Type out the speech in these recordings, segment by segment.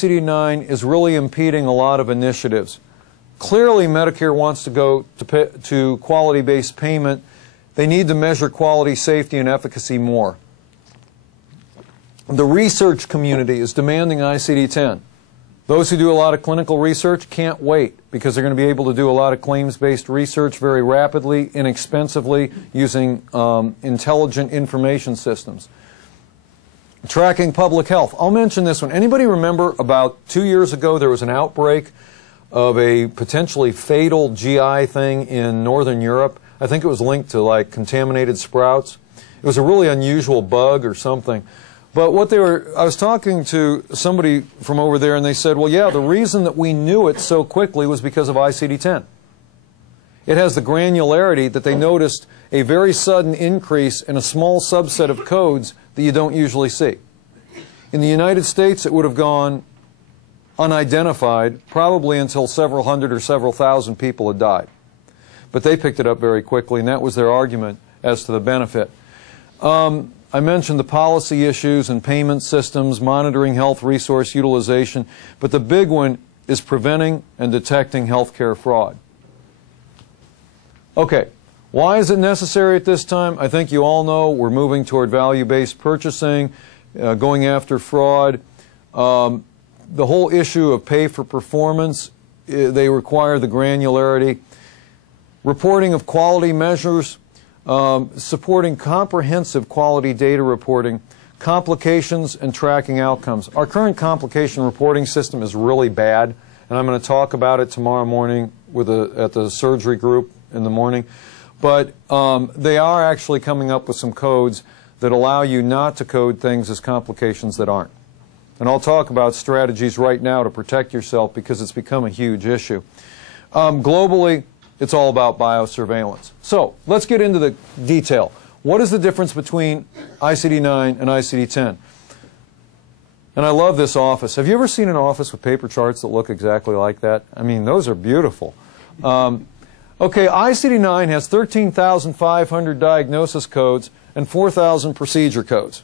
ICD-9 is really impeding a lot of initiatives. Clearly, Medicare wants to go to quality-based payment. They need to measure quality, safety, and efficacy more. The research community is demanding ICD-10. Those who do a lot of clinical research can't wait because they're going to be able to do a lot of claims-based research very rapidly, inexpensively, using intelligent information systems. Tracking public health. I'll mention this one. Anybody remember about 2 years ago there was an outbreak of a potentially fatal GI thing in Northern Europe? I think it was linked to like contaminated sprouts. It was a really unusual bug or something. But what I was talking to somebody from over there and they said, well, yeah, the reason that we knew it so quickly was because of ICD-10. It has the granularity that they noticed a very sudden increase in a small subset of codes that you don't usually see. In the United States, it would have gone unidentified probably until several hundred or several thousand people had died. But they picked it up very quickly, and that was their argument as to the benefit. I mentioned the policy issues and payment systems, monitoring health resource utilization, but the big one is preventing and detecting healthcare fraud. Okay, why is it necessary at this time? I think you all know we're moving toward value-based purchasing, going after fraud. The whole issue of pay for performance, they require the granularity. Reporting of quality measures, supporting comprehensive quality data reporting, complications and tracking outcomes. Our current complication reporting system is really bad, and I'm going to talk about it tomorrow morning at the surgery group in the morning. But they are actually coming up with some codes that allow you not to code things as complications that aren't. And I'll talk about strategies right now to protect yourself because it's become a huge issue. Globally, it's all about biosurveillance. So let's get into the detail. What is the difference between ICD-9 and ICD-10? And I love this office. Have you ever seen an office with paper charts that look exactly like that? I mean, those are beautiful. Okay, ICD-9 has 13,500 diagnosis codes and 4,000 procedure codes.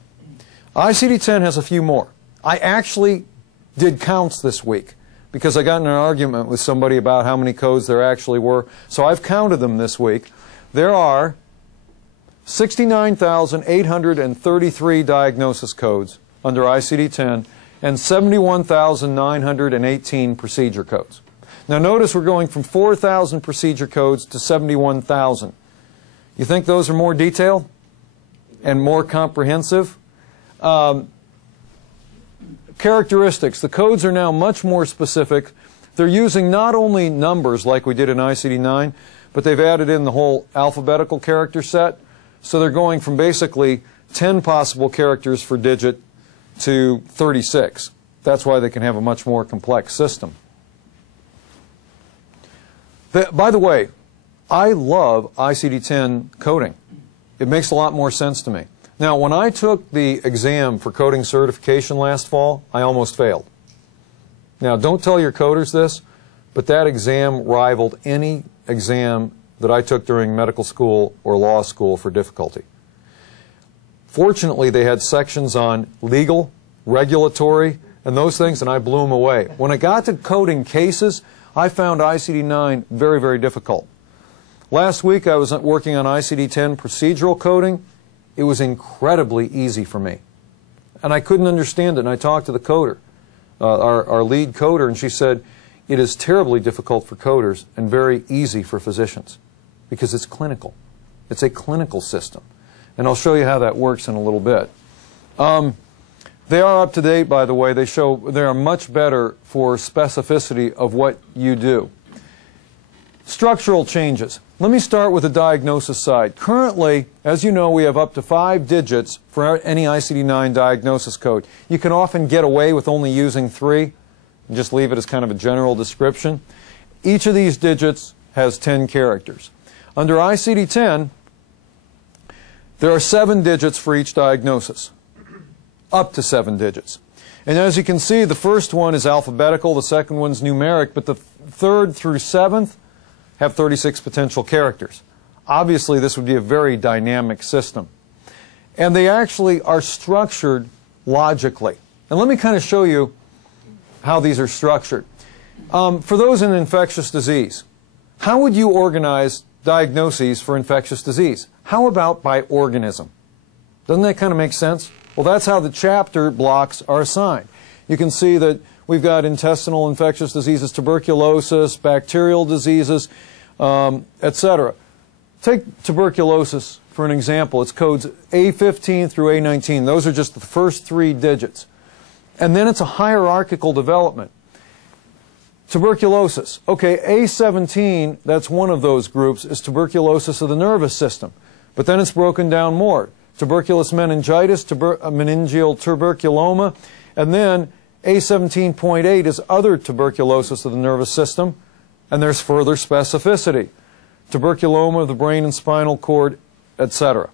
ICD-10 has a few more. I actually did counts this week because I got in an argument with somebody about how many codes there actually were. So I've counted them this week. There are 69,833 diagnosis codes under ICD-10 and 71,918 procedure codes. Now notice we're going from 4,000 procedure codes to 71,000. You think those are more detailed and more comprehensive? Characteristics. The codes are now much more specific. They're using not only numbers like we did in ICD-9, but they've added in the whole alphabetical character set. So they're going from basically 10 possible characters for digit to 36. That's why they can have a much more complex system. By the way, I love ICD-10 coding. It makes a lot more sense to me. Now, when I took the exam for coding certification last fall, I almost failed. Now, don't tell your coders this, but that exam rivaled any exam that I took during medical school or law school for difficulty. Fortunately, they had sections on legal, regulatory, and those things, and I blew them away. When I got to coding cases, I found ICD-9 very, very difficult. Last week, I was working on ICD-10 procedural coding. It was incredibly easy for me. And I couldn't understand it, and I talked to the coder, our lead coder, and she said, it is terribly difficult for coders and very easy for physicians because it's clinical. It's a clinical system. And I'll show you how that works in a little bit. They are up to date, by the way. They are much better for specificity of what you do. Structural changes. Let me start with the diagnosis side. Currently, as you know, we have up to 5 digits for any ICD-9 diagnosis code. You can often get away with only using 3 and just leave it as kind of a general description. Each of these digits has 10 characters. Under ICD-10, there are 7 digits for each diagnosis, up to 7 digits. And as you can see, the first one is alphabetical, the second one's numeric, but the 3rd through 7th have 36 potential characters. Obviously, this would be a very dynamic system. And they actually are structured logically. And let me kind of show you how these are structured. For those in infectious disease, how would you organize diagnoses for infectious disease? How about by organism? Doesn't that kind of make sense? Well, that's how the chapter blocks are assigned. You can see that we've got intestinal infectious diseases, tuberculosis, bacterial diseases, etc. Take tuberculosis for an example. It's codes A15 through A19. Those are just the first 3 digits. And then it's a hierarchical development. Tuberculosis. Okay, A17, that's one of those groups, is tuberculosis of the nervous system. But then it's broken down more. Tuberculous meningitis, meningeal tuberculoma, and then A17.8 is other tuberculosis of the nervous system, and there's further specificity. Tuberculoma of the brain and spinal cord, etc.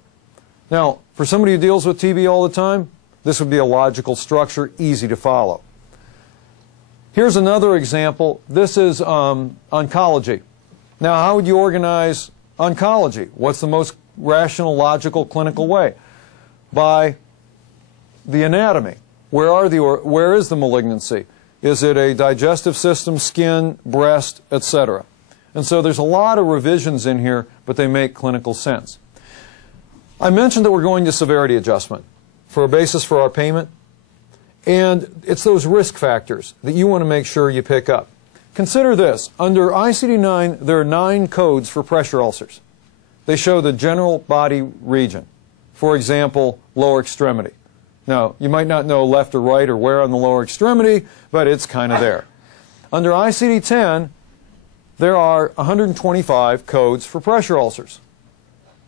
Now, for somebody who deals with TB all the time, this would be a logical structure, easy to follow. Here's another example. This is oncology. Now, how would you organize oncology? What's the most rational, logical, clinical way? By the anatomy. Where is the malignancy? Is it a digestive system, skin, breast, etc.? And so there's a lot of revisions in here, but they make clinical sense. I mentioned that we're going to severity adjustment for a basis for our payment. And it's those risk factors that you want to make sure you pick up. Consider this. Under ICD-9, there are 9 codes for pressure ulcers. They show the general body region. For example, lower extremity. Now, you might not know left or right or where on the lower extremity, but it's kind of there. Under ICD-10, there are 125 codes for pressure ulcers.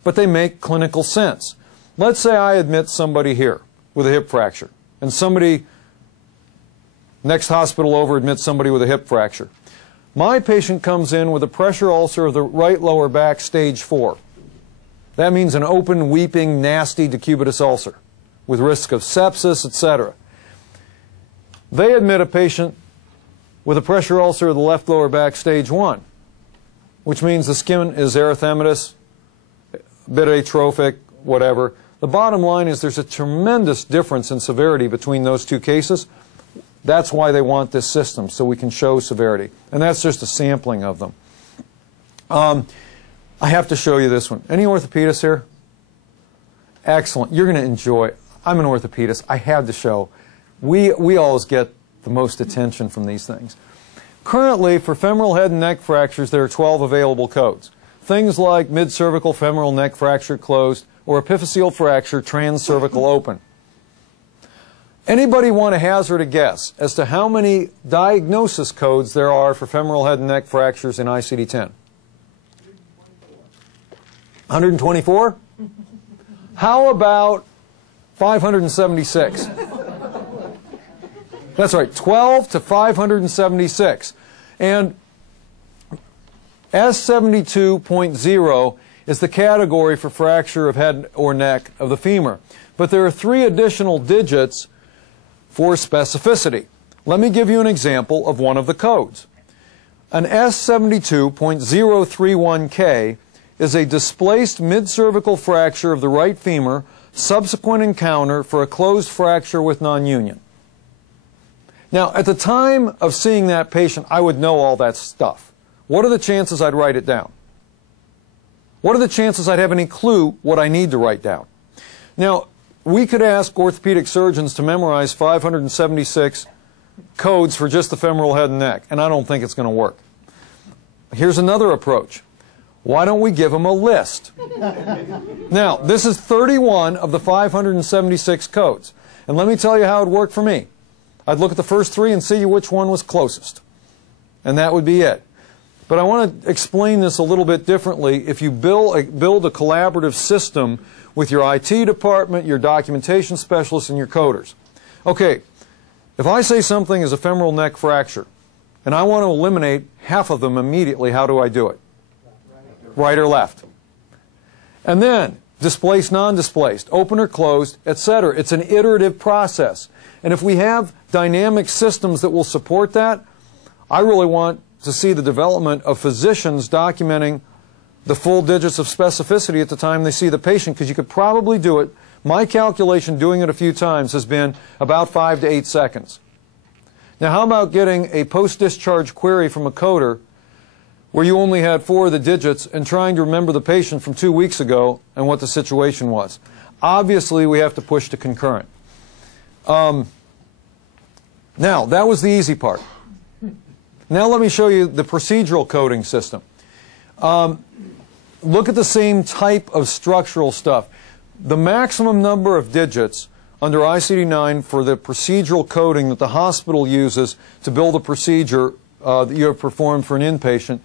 But they make clinical sense. Let's say I admit somebody here with a hip fracture, and somebody next hospital over admits somebody with a hip fracture. My patient comes in with a pressure ulcer of the right lower back, stage 4. That means an open, weeping, nasty decubitus ulcer with risk of sepsis, etc. They admit a patient with a pressure ulcer of the left lower back, stage 1, which means the skin is erythematous, a bit atrophic, whatever. The bottom line is there's a tremendous difference in severity between those 2 cases. That's why they want this system, so we can show severity. And that's just a sampling of them. I have to show you this one. Any orthopedists here? Excellent. You're going to enjoy it. I'm an orthopedist. I had to show. We always get the most attention from these things. Currently, for femoral head and neck fractures, there are 12 available codes. Things like mid-cervical femoral neck fracture closed or epiphyseal fracture transcervical open. Anybody want to hazard a guess as to how many diagnosis codes there are for femoral head and neck fractures in ICD-10? 124? How about 576? That's right, 12 to 576. And S72.0 is the category for fracture of head or neck of the femur. But there are 3 additional digits for specificity. Let me give you an example of one of the codes. An S72.031K is a displaced mid-cervical fracture of the right femur, subsequent encounter for a closed fracture with non-union. Now, at the time of seeing that patient, I would know all that stuff. What are the chances I'd write it down? What are the chances I'd have any clue what I need to write down? Now, we could ask orthopedic surgeons to memorize 576 codes for just the femoral head and neck, and I don't think it's going to work. Here's another approach. Why don't we give them a list? Now, this is 31 of the 576 codes. And let me tell you how it worked for me. I'd look at the first 3 and see which one was closest. And that would be it. But I want to explain this a little bit differently. If you build a collaborative system with your IT department, your documentation specialists, and your coders. Okay, if I say something is a femoral neck fracture, and I want to eliminate half of them immediately, how do I do it? Right or left? And then, displaced, non-displaced, open or closed, etc. It's an iterative process. And if we have dynamic systems that will support that, I really want to see the development of physicians documenting the full digits of specificity at the time they see the patient, because you could probably do it. My calculation, doing it a few times, has been about 5 to 8 seconds. Now how about getting a post-discharge query from a coder where you only had 4 of the digits and trying to remember the patient from 2 weeks ago and what the situation was? Obviously, we have to push to concurrent. Now, that was the easy part. Now let me show you the procedural coding system. Look at the same type of structural stuff. The maximum number of digits under ICD-9 for the procedural coding that the hospital uses to build a procedure that you have performed for an inpatient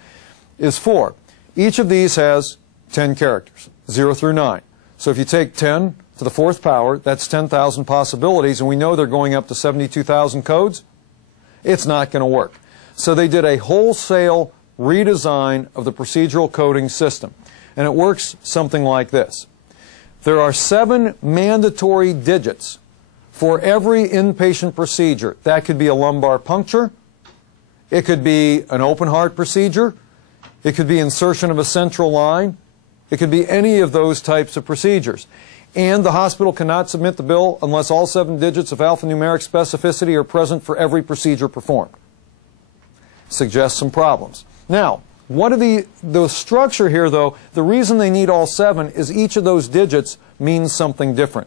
is 4. Each of these has 10 characters, 0 through 9. So if you take 10 to the 4th power, that's 10,000 possibilities, and we know they're going up to 72,000 codes. It's not going to work. So they did a wholesale redesign of the procedural coding system. And it works something like this. There are 7 mandatory digits for every inpatient procedure. That could be a lumbar puncture. It could be an open heart procedure. It could be insertion of a central line. It could be any of those types of procedures. And the hospital cannot submit the bill unless all 7 digits of alphanumeric specificity are present for every procedure performed. Suggests some problems. Now, what are the structure here, though, the reason they need all 7 is each of those digits means something different.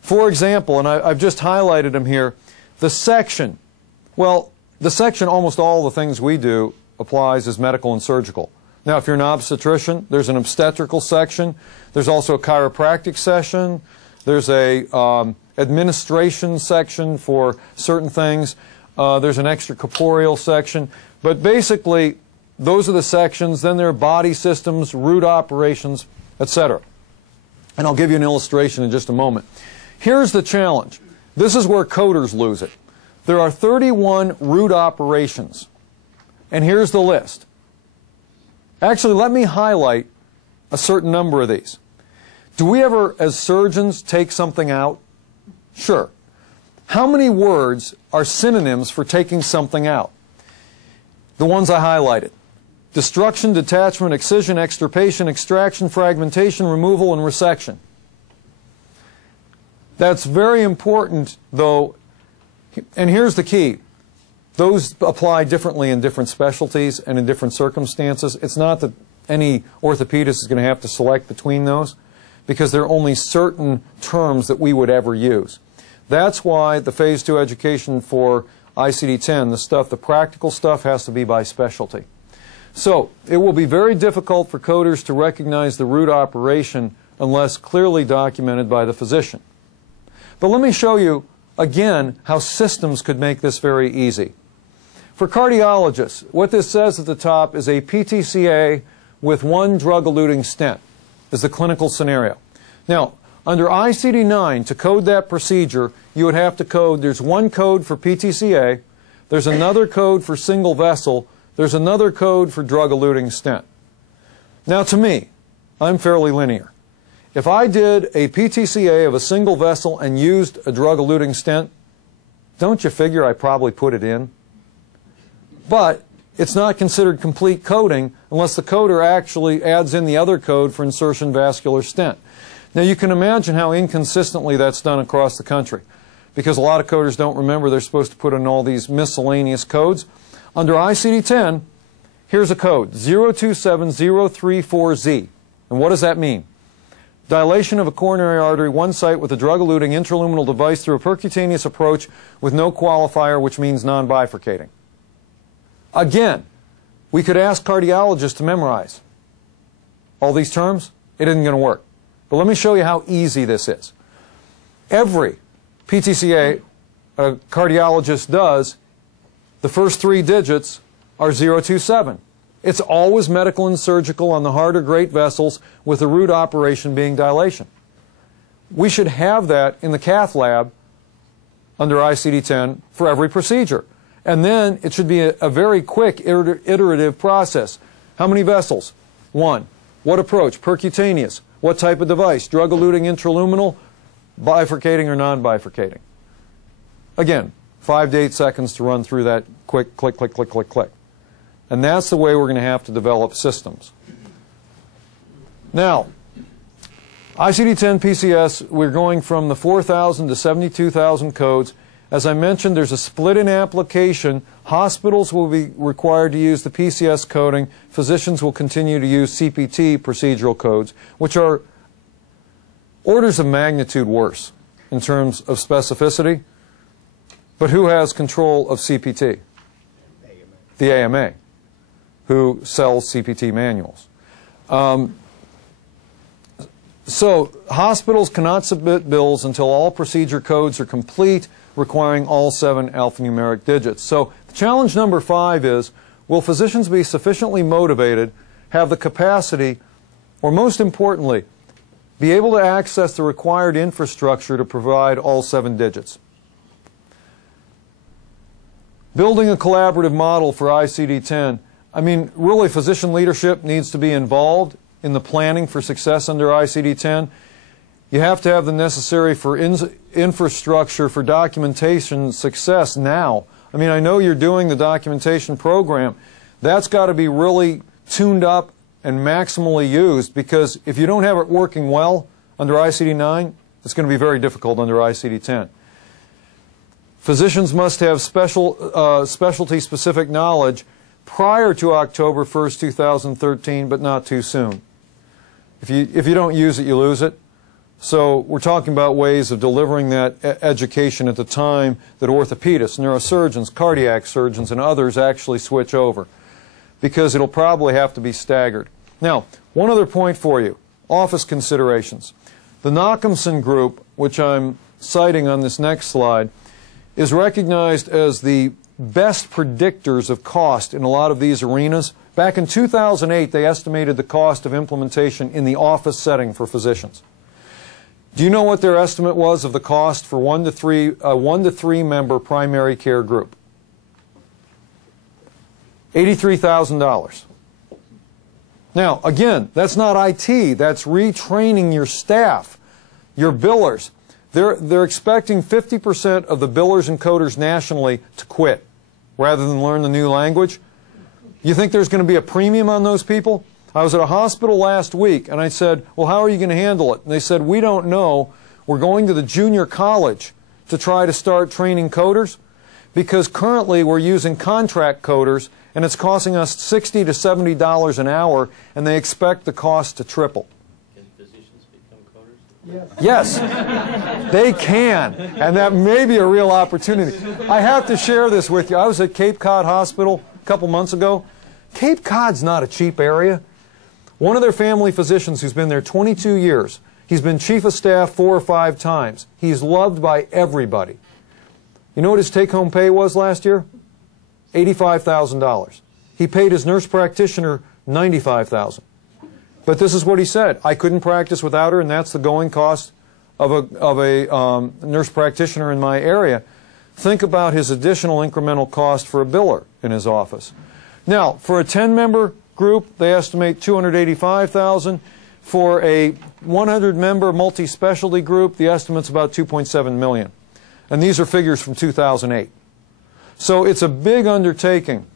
For example, and I've just highlighted them here, the section. Well, the section, almost all the things we do, applies as medical and surgical. Now, if you're an obstetrician, there's an obstetrical section. There's also a chiropractic section. There's a administration section for certain things. There's an extracorporeal section. But basically, those are the sections. Then there are body systems, root operations, etc. And I'll give you an illustration in just a moment. Here's the challenge. This is where coders lose it. There are 31 root operations. And here's the list. Actually, let me highlight a certain number of these. Do we ever, as surgeons, take something out? Sure. How many words are synonyms for taking something out? The ones I highlighted. Destruction, detachment, excision, extirpation, extraction, fragmentation, removal, and resection. That's very important, though, and here's the key. Those apply differently in different specialties and in different circumstances. It's not that any orthopedist is going to have to select between those, because there are only certain terms that we would ever use. That's why the Phase 2 education for ICD-10, the practical stuff, has to be by specialty. So it will be very difficult for coders to recognize the root operation unless clearly documented by the physician. But let me show you again how systems could make this very easy. For cardiologists, what this says at the top is a PTCA with 1 drug-eluting stent is the clinical scenario. Now, under ICD-9, to code that procedure, you would have to code, there's 1 code for PTCA, there's another code for single vessel, there's another code for drug-eluting stent. Now, to me, I'm fairly linear. If I did a PTCA of a single vessel and used a drug-eluting stent, don't you figure I probably put it in? But it's not considered complete coding unless the coder actually adds in the other code for insertion vascular stent. Now, you can imagine how inconsistently that's done across the country, because a lot of coders don't remember they're supposed to put in all these miscellaneous codes. Under ICD-10, here's a code, 027034Z. And what does that mean? Dilation of a coronary artery, one site with a drug-eluting intraluminal device through a percutaneous approach with no qualifier, which means non-bifurcating. Again, we could ask cardiologists to memorize all these terms. It isn't going to work. But let me show you how easy this is. Every PTCA a cardiologist does, the first 3 digits are 027. It's always medical and surgical on the heart or great vessels, with the root operation being dilation. We should have that in the cath lab under ICD-10 for every procedure. And then it should be a very quick iterative process. How many vessels? 1. What approach? Percutaneous. What type of device? Drug-eluting intraluminal, bifurcating or non-bifurcating. Again, 5 to 8 seconds to run through that quick click, click, click, click, click. And that's the way we're going to have to develop systems. Now, ICD-10 PCS, we're going from the 4,000 to 72,000 codes. As I mentioned, there's a split in application. Hospitals will be required to use the PCS coding. Physicians will continue to use CPT procedural codes, which are orders of magnitude worse in terms of specificity. But who has control of CPT? The AMA, who sells CPT manuals. So hospitals cannot submit bills until all procedure codes are complete, requiring all 7 alphanumeric digits. So challenge number 5 is, will physicians be sufficiently motivated, have the capacity, or most importantly, be able to access the required infrastructure to provide all 7 digits? Building a collaborative model for ICD-10. I mean, really, physician leadership needs to be involved in the planning for success under ICD-10. You have to have the necessary infrastructure for documentation success now. I mean, I know you're doing the documentation program. That's got to be really tuned up and maximally used, because if you don't have it working well under ICD-9, it's going to be very difficult under ICD-10. Physicians must have specialty-specific knowledge prior to October 1st, 2013, but not too soon. If you don't use it, you lose it. So we're talking about ways of delivering that education at the time that orthopedists, neurosurgeons, cardiac surgeons, and others actually switch over, because it'll probably have to be staggered. Now, one other point for you, office considerations. The Nachemson Group, which I'm citing on this next slide, is recognized as the best predictors of cost in a lot of these arenas. Back in 2008, they estimated the cost of implementation in the office setting for physicians. Do you know what their estimate was of the cost for a 1 to 3 member primary care group? $83,000. Now, again, that's not IT. That's retraining your staff, your billers. They're expecting 50% of the billers and coders nationally to quit rather than learn the new language. You think there's going to be a premium on those people? I was at a hospital last week, and I said, well, how are you going to handle it? And they said, we don't know. We're going to the junior college to try to start training coders, because currently we're using contract coders, and it's costing us $60 to $70 an hour, and they expect the cost to triple. Can physicians become coders? Yes, they can, and that may be a real opportunity. I have to share this with you. I was at Cape Cod Hospital a couple months ago. Cape Cod's not a cheap area. One of their family physicians who's been there 22 years, he's been chief of staff 4 or 5 times. He's loved by everybody. You know what his take-home pay was last year? $85,000. He paid his nurse practitioner $95,000. But this is what he said: I couldn't practice without her, and that's the going cost of a nurse practitioner in my area. Think about his additional incremental cost for a biller in his office. Now, for a 10-member group, they estimate $285,000. For a 100-member multi-specialty group, the estimate's about $2.7 million. And these are figures from 2008. So it's a big undertaking.